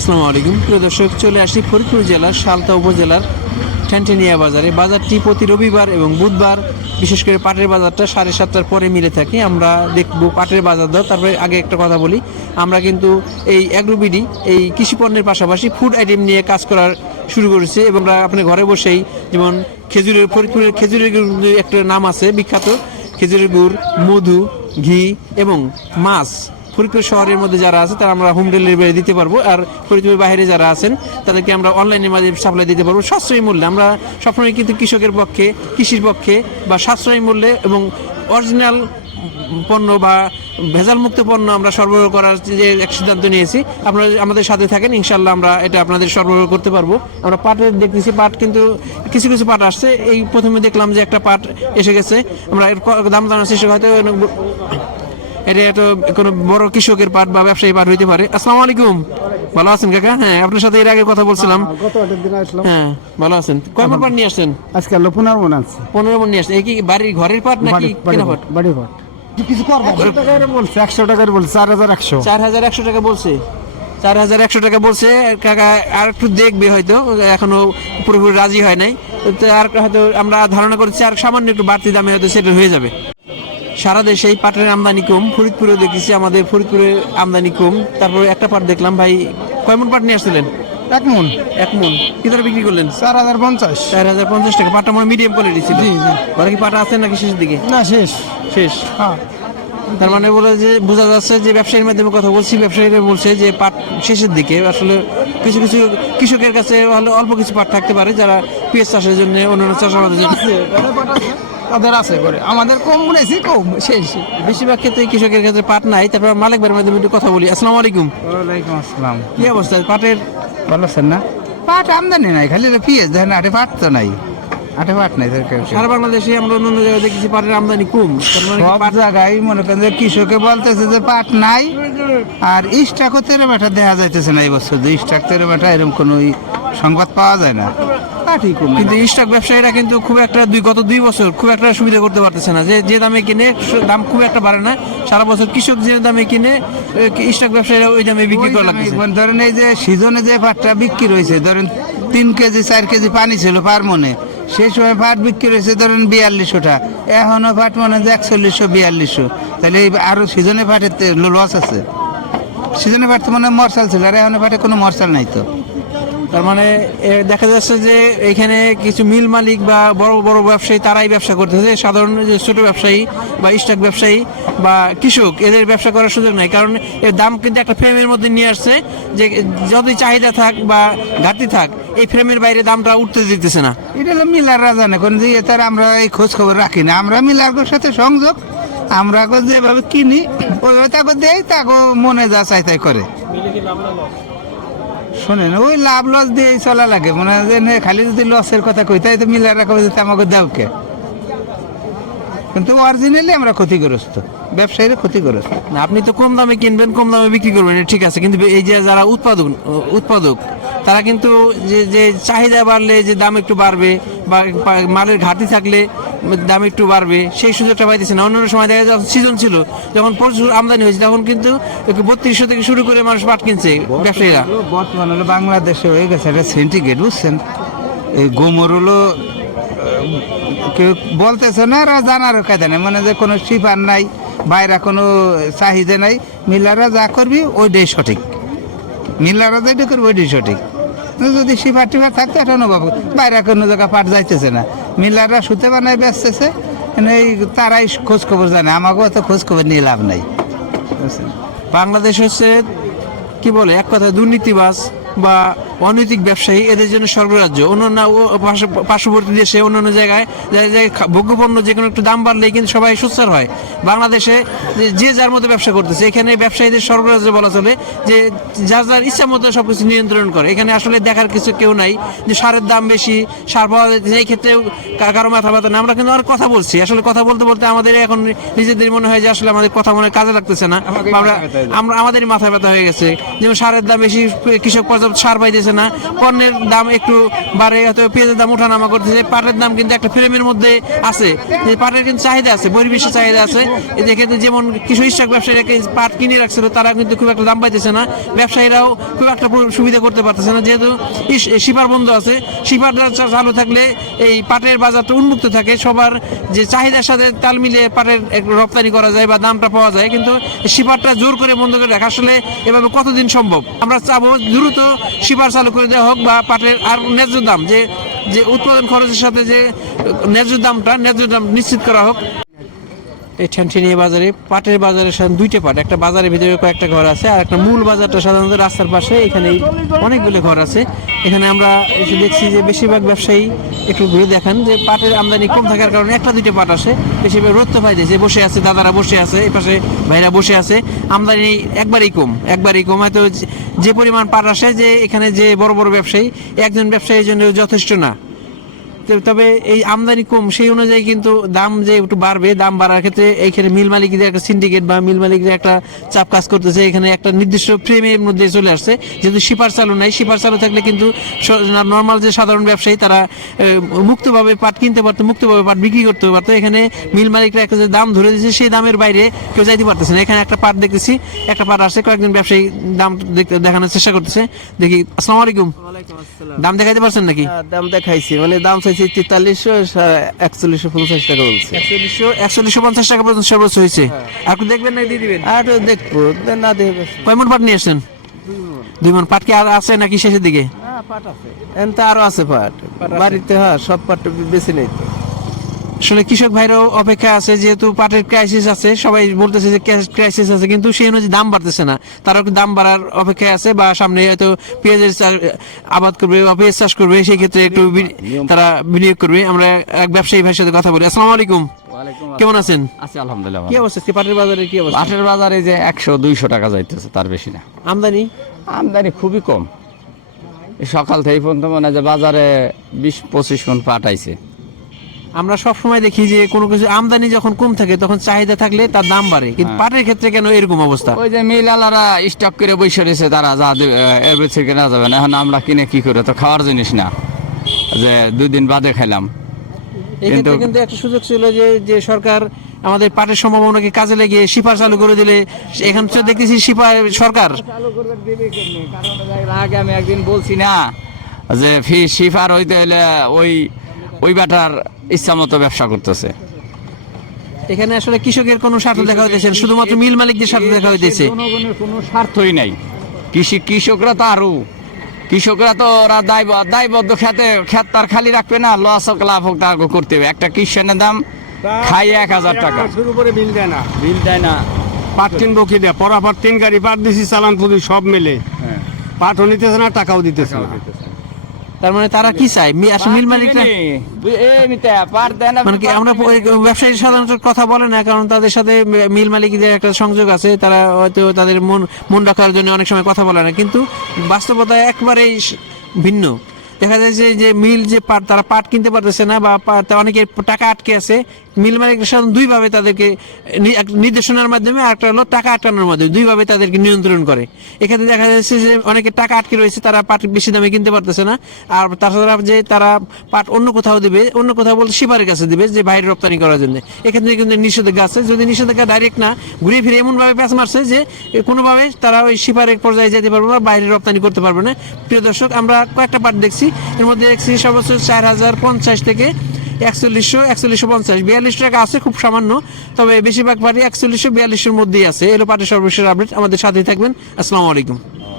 আসসালামু আলাইকুম। প্রিয় দর্শক, চলে আসি ফরিদপুর জেলার সালতা উপজেলার ঠ্যানটেনিয়া বাজারে। বাজারটি প্রতি রবিবার এবং বুধবার, বিশেষ করে পাটের বাজারটা সাড়ে সাতটার পরে মিলে থাকে। আমরা দেখব পাটের বাজার দর। তারপরে আগে একটা কথা বলি, আমরা কিন্তু এই অ্যাগ্রোবিডি এই কৃষি পণ্যের পাশাপাশি ফুড আইটেম নিয়ে কাজ করার শুরু করেছে এবং আমরা আপনি ঘরে বসেই, যেমন খেজুরের, ফরিদপুরের খেজুরের একটা নাম আছে বিখ্যাত, খেজুরের গুড়, মধু, ঘি এবং মাছ। ফরিদপুর শহরের মধ্যে যারা আছে, তারা আমরা হোম ডেলিভারি দিতে পারব। আর ফরিদপুরের বাইরে যারা আছেন, তাদেরকে আমরা অনলাইনের মাধ্যমে সাপ্লাই দিতে পারব। সাশ্রয়ী মূল্যে। আমরা সবসময় কিন্তু কৃষকের পক্ষে, কৃষির পক্ষে বা সাশ্রয়ী মূল্যে এবং অরিজিনাল পণ্য বা ভেজাল মুক্ত পণ্য আমরা সরবরাহ করার যে এক সিদ্ধান্ত নিয়েছি, আপনারা আমাদের সাথে থাকেন ইনশাল্লাহ আমরা এটা আপনাদের সরবরাহ করতে পারব। আমরা পাটের দেখতেছি, পাট কিন্তু কিছু কিছু পাট আসছে। এই প্রথমে দেখলাম যে একটা পাট এসে গেছে। আমরা এর দাম জানার চেষ্টা হয়তো এটা তো কোনো বড় কৃষকের পাট বা ব্যবসায়ী পাট হইতে পারে। আসসালামু আলাইকুম। ভালো আছেন কাকা? হ্যাঁ আপনার সাথে এর আগে কথা বলছিলাম। গত একটা দিন আসলাম। হ্যাঁ ভালো আছেন। কয় মন পাট নিয়ে আসছেন? আজকে আলো পুনর মনে আছে। পনেরো মন নিয়ে আসছেন। এই কি বাড়ির ঘরের পাট নাকি কেনা পাট বাড়ি ঘর কিছু করব একশো টাকার বলছে? একশো টাকার বলছে চার হাজার একশো। চার হাজার একশো টাকা বলছে। চার হাজার একশো টাকা বলছে। কাকা আর একটু দেখবে হয়তো। এখনও পুরোপুরি রাজি হয় নাই। তো আর হয়তো আমরা ধারণা করছি আর সামান্য একটু বাড়তি দামে হয়তো সেটা হয়ে যাবে। সারা দেশে এই পাটের আমদানি কম ফরিদপুরে দেখেছি আমাদের ফরিদপুরে আমদানি কম। তারপরে একটা পাট দেখলাম ভাই কয় মন পাট নিয়ে আসছিলেন? এক মন। এক মন। কি দরে বিক্রি করলেন? চার হাজার পঞ্চাশ। চার হাজার পঞ্চাশ টাকা। পাটটা আমার মিডিয়াম কোয়ালিটি ছিল। ঘরে কি পাটা আছে নাকি শেষের দিকে? না শেষ। শেষ। হ্যাঁ। তার মানে বলে যে বোঝা যাচ্ছে যে ব্যবসায়ীর মাধ্যমে কথা বলছি ব্যবসায়ীরা বলছে যে পাট শেষের দিকে। আসলে কিছু কিছু কৃষকের কাছে অল্প কিছু পাট থাকতে পারে যারা পেঁয়াজ চাষের জন্য অন্যান্য চাষাবাদের জন্য। তাদের আছে করে আমাদের কম বলেছি কম শেষ। বেশিরভাগ ক্ষেত্রে কৃষকের কাছে পাট নাই তারপর মালিক ভাইয়ের মাধ্যমে একটু কথা বলি। আসসালামু আলাইকুম। ওয়ালাইকুম আসসালাম। কি অবস্থা? পাটের ভালো আছেন না? পাট আমদানি নাই খালি পিএস দেখেন আটে পাট তো নাই। আটে পাট নাই সারা বাংলাদেশে আমরা অন্য জায়গায় দেখেছি পাটের আমদানি কম। মানে সব জায়গায় মনে করেন যে কৃষকে বলতেছে যে পাট নাই আর স্টাকও তেরো বেটা দেখা যাইতেছে না এই বছর। যে স্টাক তেরো বেটা এরকম কোনো সংবাদ পাওয়া যায় না। পাটই কমে কিন্তু স্টক ব্যবসায়ীরা কিন্তু খুব একটা দুই গত দুই বছর খুব একটা সুবিধা করতে পারতেছে না। যে যে দামে কিনে দাম খুব একটা বাড়ে না। সারা বছর কৃষক যে দামে কিনে স্টক ব্যবসায়ীরা ওই দামে বিক্রি করা একবার ধরেন এই যে সিজনে যে পাটটা বিক্রি হয়েছে ধরেন তিন কেজি চার কেজি পানি ছিল পার মনে। সেই সময় পাট বিক্রি হয়েছে ধরেন বিয়াল্লিশশোটা। এখনও পাট মনে হয় একচল্লিশশো বিয়াল্লিশশো। তাহলে এই আরও সিজনে পাটের লস আছে। সিজনে পাট তো মনে হয় মরসাল ছিল আর এখন পাটে কোনো মরসাল নাই তো। তার মানে এ, দেখা যাচ্ছে যে এখানে কিছু মিল মালিক বা বড় বড় ব্যবসায়ী তারাই ব্যবসা করতেছে। সাধারণ যে ছোট ব্যবসায়ী বা স্টক ব্যবসায়ী বা কৃষক এদের ব্যবসা করার সুযোগ নাই। কারণ এর দাম কিন্তু একটা ফ্রেমের মধ্যে নিয়ে আসছে যে যতই চাহিদা থাক বা ঘাটতি থাক এই ফ্রেমের বাইরে দামটা উঠতে দিতেছে না। এটা হলো মিলাররা জানে কোন যে তার আমরা এই খোঁজ খবর রাখি না। আমরা মিলার সাথে সংযোগ আমরা যেভাবে কিনি ওইভাবে তাকে দেয় তাকে মনে যা চাই তাই করে। শোনেন ওই লাভ লস দিয়ে চলা লাগে। মনে হয় যে খালি যদি লসের কথা কই তাই তো মিলার রাখা যে আমাকে দাও কে? কিন্তু অরিজিনালি আমরা ক্ষতিগ্রস্ত ব্যবসায়ীরা ক্ষতিগ্রস্ত। না, আপনি তো কম দামে কিনবেন কম দামে বিক্রি করবেন ঠিক আছে। কিন্তু এই যে যারা উৎপাদক উৎপাদক তারা কিন্তু যে যে চাহিদা বাড়লে যে দাম একটু বাড়বে বা মালের ঘাটতি থাকলে দাম একটু বাড়বে, সেই সুযোগটা পাইতেছে না। অন্যান্য সময় দেখা যায় সিজন ছিল, যখন প্রচুর আমদানি হয়েছে, তখন কিন্তু বত্রিশশো থেকে শুরু করে মানুষ পাট কিনছে ব্যবসায়ীরা। বর্তমান হলো বাংলাদেশে হয়ে গেছে একটা সিন্ডিকেট বুঝছেন? এই গোমর হলো কেউ বলতেছে না আর জানারও কায়দা নেই। মানে যে কোনো শিপার নাই, বাইরে কোনো চাহিদা নাই। মিলাররা যা করবি, ওইটাই সঠিক। মিলাররা যেটা করবি, ওইটাই সঠিক। যদি শিফার টিপার থাকতো, এটা অনুভব বাইরে কোনো জায়গা পাট যাইতেছে না। মিলাররা সুতে বানায় ব্যস্তছে এই তারাই খোঁজ খবর জানে। আমাকেও এত খোঁজ খবর নিয়ে লাভ নাই। বাংলাদেশ হচ্ছে, কি বলে, এক কথা দুর্নীতিবাজ বা অনৈতিক ব্যবসায়ী এদের জন্য স্বর্গরাজ্য। অন্যান্য পার্শ্ববর্তী দেশে অন্যান্য জায়গায় ভোগ্যপণ্য যে কোনো একটু দাম বাড়লেই কিন্তু সবাই সুস্থর হয়। বাংলাদেশে যে- যার মতো ব্যবসা করতেছে এখানে ব্যবসায়ীদের স্বর্গরাজ্য বলা চলে যে যার যার ইচ্ছা মতো সবকিছু নিয়ন্ত্রণ করে। এখানে আসলে দেখার কিছু কেউ নাই যে সারের দাম বেশি সার পাওয়া যাচ্ছে এই ক্ষেত্রে কারও মাথা ব্যথা না। আমরা কিন্তু আর কথা বলছি। আসলে কথা বলতে বলতে আমাদের এখন নিজেদের মনে হয় যে আসলে আমাদের কথা মনে কাজে লাগতেছে না। আমরা যায়। আমাদেরই মাথা ব্যথা হয়ে গেছে। যেমন সারের দাম বেশি কৃষক পর্যাপ্ত সার পাইতেছে পারতেছে না। পণ্যের দাম একটু বাড়ে হয়তো পেঁয়াজের দাম ওঠানামা করতেছে। পাটের দাম কিন্তু একটা ফ্রেমের মধ্যে আছে। পাটের কিন্তু চাহিদা আছে বহির্বিশ্বে চাহিদা আছে। দেখে যেমন কিছু ইচ্ছাক ব্যবসায়ীরা পাট কিনে রাখছিল তারা কিন্তু খুব একটা দাম পাইতেছে না। ব্যবসায়ীরাও খুব একটা সুবিধা করতে পারতেছে না। যেহেতু শিপার বন্ধ আছে শিপারটা চা- চালু থাকলে এই পাটের বাজারটা উন্মুক্ত থাকে। সবার যে চাহিদার সাথে তাল মিলিয়ে পাটের রপ্তানি করা যায় বা দামটা পাওয়া যায়, কিন্তু শিপারটা জোর করে বন্ধ করে রাখা আসলে এভাবে কতদিন সম্ভব? আমরা চাবো দ্রুত শিপার চালু করে দেওয়া হোক বা পাটের আর ন্যায্য দাম, যে যে উৎপাদন খরচের সাথে যে ন্যায্য দামটা, ন্যায্য দাম নিশ্চিত করা হোক। এই ঠ্যানঠেনিয়া বাজারে, পাটের বাজারের সাথে দুইটা পাট, একটা বাজারের ভিতরে কয়েকটা ঘর আছে আর একটা মূল বাজারটা সাধারণত রাস্তার পাশে, এখানে অনেকগুলো ঘর আছে। এখানে আমরা এসে দেখছি যে বেশিরভাগ ব্যবসায়ী একটু ঘুরে দেখান যে পাটের আমদানি কম থাকার কারণে একটা দুইটা পাট আসে। বেশিরভাগ রোদ তো পাইতেছে বসে আছে, দাদারা বসে আছে, এই পাশে ভাইরা বসে আছে। আমদানি একবারই কম একবারই কম। হয়তো যে- যে পরিমাণ পাট আসে, যে এখানে যে বড় বড় ব্যবসায়ী, একজন ব্যবসায়ীর জন্য যথেষ্ট না। তবে এই আমদানি কম সেই অনুযায়ী কিন্তু দাম যে একটু বাড়বে দাম বাড়ার ক্ষেত্রে এইখানে মিল মালিকদের একটা সিন্ডিকেট বা মিল মালিকদের একটা চাপ কাজ করতেছে। এখানে একটা নির্দিষ্ট ফ্রেমের মধ্যে চলে আসছে। যেহেতু শিপার চালু নাই শিপার চালু থাকলে কিন্তু নর্মাল যে সাধারণ ব্যবসায়ী তারা মুক্তভাবে পাট কিনতে পারতো মুক্তভাবে পাট বিক্রি করতে পারতো। এখানে মিল মালিকরা একটা যে দাম ধরে দিয়েছে সেই দামের বাইরে কেউ যাইতে পারতেছে না। এখানে একটা পাট দেখতেছি একটা পাট আসছে কয়েকজন ব্যবসায়ী দাম দেখানোর চেষ্টা করতেছে। দেখি আসসালামু আলাইকুম। দাম দেখাইতে পারছেন নাকি? হ্যাঁ, দাম দেখাইছি মানে দাম চাইছি তেতাল্লিশশো একচল্লিশশো পঞ্চাশ টাকা বলছে। একচল্লিশশো একচল্লিশশো পঞ্চাশ টাকা পর্যন্ত সর্বোচ্চ হয়েছে। আর একটু দেখবেন না দিয়ে দিবেন। আর দেখব না দেখবে কয় মন পাট নিয়ে আসছেন? দুই মন। পাট কি আর আছে নাকি শেষের দিকে? এখন তো আরও আছে পাট। বাড়িতে হ্যাঁ সব পাট বেশি নেই তো। আসলে কৃষক ভাইরাও অপেক্ষা আছে যেহেতু পাটের ক্রাইসিস আছে সবাই বলতেছে যে ক্রাইসিস আছে কিন্তু সেই অনুযায়ী দাম বাড়তেছে না। তারা দাম বাড়ার অপেক্ষায় আছে বা সামনে হয়তো পেঁয়াজের আবাদ করবে বা পেঁয়াজ চাষ করবে সেই ক্ষেত্রে একটু তারা বিনিয়োগ করবে। আমরা এক ব্যবসায়ী ভাইয়ের সাথে কথা বলি। আসসালামু আলাইকুম। কেমন আছেন? আছে আলহামদুলিল্লাহ কি অবস্থা? পাটের বাজারে কি অবস্থা? পাটের বাজারে যে একশো দুইশো টাকা যাইতেছে তার বেশি না। আমদানি? আমদানি খুবই কম। সকাল থেকে পর্যন্ত মনে হয় যে বাজারে বিশ পঁচিশ মন পাট আইছে। আমরা সব সময় দেখি যে কোনো কিছু আমদানি যখন কম থাকে তখন চাহিদা থাকলে তার দাম বাড়ে। কিন্তু হ্যাঁ। পাটের ক্ষেত্রে কেন এরকম অবস্থা? ওই যে মিল আলারা স্টক করে বসে রয়েছে তারা যা দেবে, এর বেছে কেনা যাবে না। এখন আমরা কিনে কি করে? তো খাওয়ার জিনিস না। যে দুই দিন বাদে ক্ষেত্রে কিন্তু- কিন্তু একটা সুযোগ ছিল যে যে সরকার আমাদের পাটের সম্ভাবনাকে কাজে লাগিয়ে শিপার চালু করে দিলে? এখন তো দেখতেছি শিপার সরকার। আগে আমি একদিন বলছি না যে ফি শিফার হইতে হলে ওই ওই বাটার ইচ্ছা মতো ব্যবসা করতেছে। এখানে আসলে কৃষকের কোনো স্বার্থ দেখা হইতেছে শুধুমাত্র মিল মালিকদের স্বার্থ দেখা হইতেছে। কোনো স্বার্থই নাই। কৃষি কৃষকরা তো আরও কৃষকরা তো ওরা দায়ব দায়বদ্ধ খেতে খেত তার খালি রাখবে না লস হোক লাভ হোক তার করতে হবে। একটা কিষানের দাম খাই এক হাজার টাকা। শুরু করে বিল দেয় না। বিল দেয় না। পাট কিনবো কি দেয়? পরাপার তিন গাড়ি পাট দিছি চালান পুঁজি সব মিলে। পাটও নিতেছে না। টাকাও দিতেছে না। তার মানে তারা কি চায়? আসলে মিল মালিকরা মানে কি আমরা ব্যবসায়ী সাধারণত কথা বলে না কারণ তাদের সাথে মিল মালিকদের একটা সংযোগ আছে তারা হয়তো তাদের মন মন রাখার জন্য অনেক সময় কথা বলে না কিন্তু বাস্তবতা একবারেই ভিন্ন। দেখা যায় যে যে মিল যে পাট তারা পাট কিনতে পারতেছে না বা অনেকের টাকা আটকে আছে মিল মালিক সাধারণত দুইভাবে তাদেরকে এক নির্দেশনার মাধ্যমে একটা হলো টাকা আটকানোর মাধ্যমে, দুইভাবে তাদেরকে নিয়ন্ত্রণ করে। এক্ষেত্রে দেখা যাচ্ছে যে অনেকে টাকা আটকে রয়েছে, তারা পাট বেশি দামে কিনতে পারতেছে না। আর তাছাড়া যে তারা পাট অন্য কোথাও দিবে, অন্য কোথাও বলতে শিপারের কাছে দেবে যে বাইরে রপ্তানি করার জন্য। এক্ষেত্রে কিন্তু নিষেধাজ্ঞা আছে। যদি নিষেধাজ্ঞা ডাইরেক্ট না ঘুরে ফিরে এমনভাবে প্যাঁচ মারছে যে কোনোভাবে তারা ওই শিপারের পর্যায়ে যেতে পারবে না, বাইরে রপ্তানি করতে পারবে না। প্রিয় দর্শক, আমরা কয়েকটা পাট দেখছি। এর মধ্যে দেখছি সর্বোচ্চ চার হাজার পঞ্চাশ থেকে একচল্লিশশো একচল্লিশশো পঞ্চাশ। বিয়াল্লিশশো টাকা আছে, খুব সামান্য, তবে বেশিরভাগ পাটি একচল্লিশশো, বিয়াল্লিশের মধ্যেই আছে। এলো পাটের সর্বশেষ আপডেট। আমাদের সাথেই থাকবেন। আসসালামু আলাইকুম।